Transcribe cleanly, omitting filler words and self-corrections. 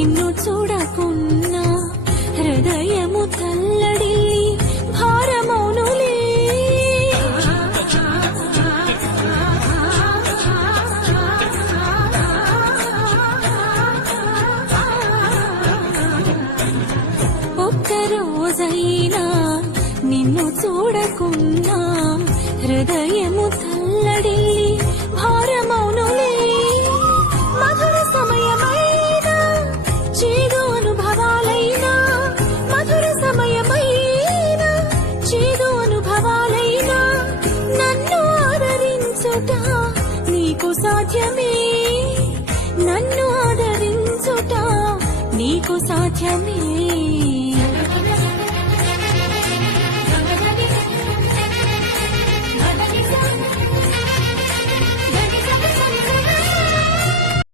నిన్ను చూడకున్నా హృదయము తల్లడి భారమౌనులే. ఒక్క రోజైనా నిన్ను చూడకున్నా హృదయము తల్లడి భారమౌనులే. మధుర సమయమైనా చేదు అనుభవాలైనా, మధుర సమయమైనా చేదు అనుభవాలైనా నన్ను ఆదరించుట నీకు సాధ్యమే, నన్ను ఆదరించుట నీకు సాధ్యమే.